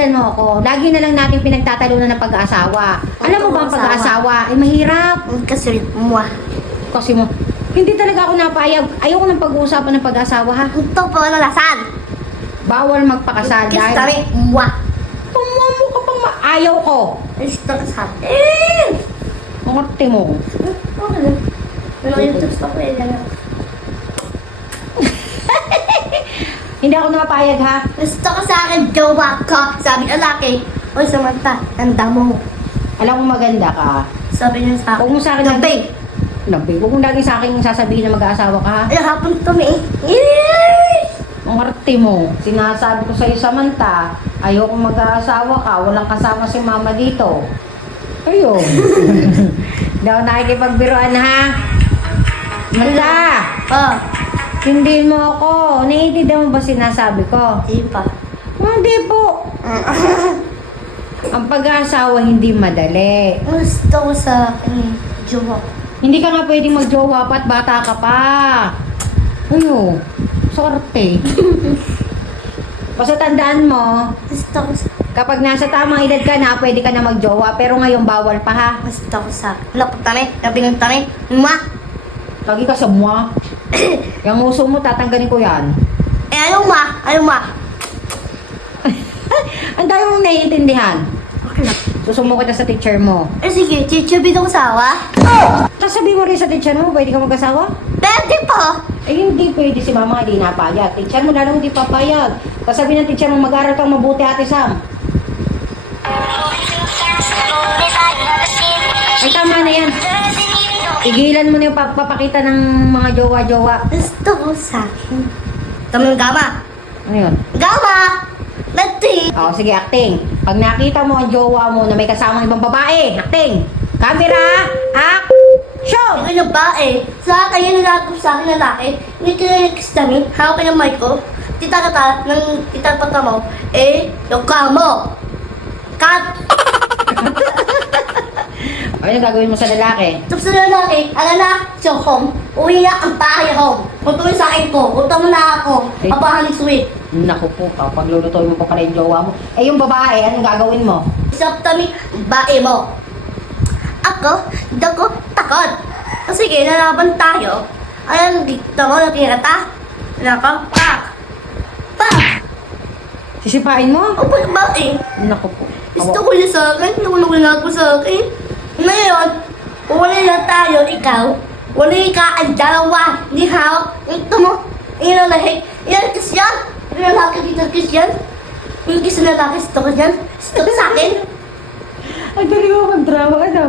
Pakinggan mo ako. Lagi na lang natin pinagtatalunan ng pag-aasawa. Alam mo ba ang pag-aasawa? Ay mahirap. Kasi mo. Kasi mo, hindi talaga ako napayag. Ayoko ng pag-uusapan ng pag-asawa ha. Ito po na lasan. Bawal magpakasal Kasi kami, mwa. Tumamo ka pang ma- Ayaw ko. Ka sa akin. Ang arte mo. Okay lang. Pero yung gusto ko eh. lang. Hindi ako napapayag ha. Gusto akin, jowa ka. Sabi ng lalaki. Uy, Samantha, tanda mo. Alam mo maganda ka. Sabi niya sa Huwag akin. mo sa akin Gabi. Labi. Huwag mo lagi sa akin sasabihin na mag-aasawa ka ha. Ay, hapon to eh. Yay! Ang arte mo. Sinasabi ko sa'yo, Samantha, ayoko mag-aasawa ka. Walang kasama si mama dito. Ayun. Ako nakikipagbiroan ha. Manda! Oh, Hindi mo ako. Naiintindihan mo ba sinasabi ko? di pa. Hindi po. Ang pag-aasawa hindi madali. Gusto ko sa akin eh. Jowa. Hindi ka nga pwedeng magjowa pa at bata ka pa. Ayo, sorte. Basta tandaan mo, Gusto ko sa kapag nasa tamang edad ka na, pwede ka na magjowa. Pero ngayon, bawal pa ha. Gusto ko sa ko tani. Gabi ng tani. Mwa. Lagi ka sa mwa. Yung uso mo, tatanggalin ko yan. Eh, ayaw ma. Ayaw ma. Ang dami mong naiintindihan. Okay lang. Susumo kita sa teacher mo. Eh, sige. Chichubi ng sawa. Sasabihin mo rin sa teacher mo, pwede ka mag-asawa? Pwede po. Eh, hindi pwede si mama, hindi napayag. Teacher mo lalong hindi papayag. Sasabihin ng teacher mo, mag-aral kang mabuti, ate Sam. Ay, tama na yan. Igilan mo na yung papapakita ng mga jowa-jowa. Gusto ko sa akin. Tamang gama. Ano yun? Gama! Lati! Oo, sige, acting. Pag nakita mo ang jowa mo na may kasamang ibang babae, acting. Camera, action! Ikaw yung ba eh. Sa akin yung nagagawin sa akin lalaki. Hindi ka na nagkistamin. Hawak ka ng mic ko. Tita kata ng tita pata mo. Eh, yung kamo. Cut! Ano yung gagawin mo sa lalaki? Tapos sa lalaki, ala na, so home. Uwi na ang bahay home. Puntuin sa akin ko. Punta mo na ako. Eh. Apahan ni Sweet. Naku po, kapag lulutuin mo pa pala yung jowa mo. Eh, yung babae, anong gagawin mo? Sa tami, bae mo. Ako, hindi ako takot. O sige, lalaban tayo. Ayan, dito mo, natira ta. Naka, pak! Pak! Sisipain mo? O ba, bae? Naku po. Gusto ko niya sa akin, nawala na ako sa akin. Ngayon, wala na tayo, ikaw. Wala ka ang dalawa, ni hawak. Ito mo, ilan na hek. Ilan kasi yan? Ilan lalaki dito yan? Yung kasi lalaki, gusto ko yan. Gusto ko sa akin. Ay, galing mo mag-drama, ano?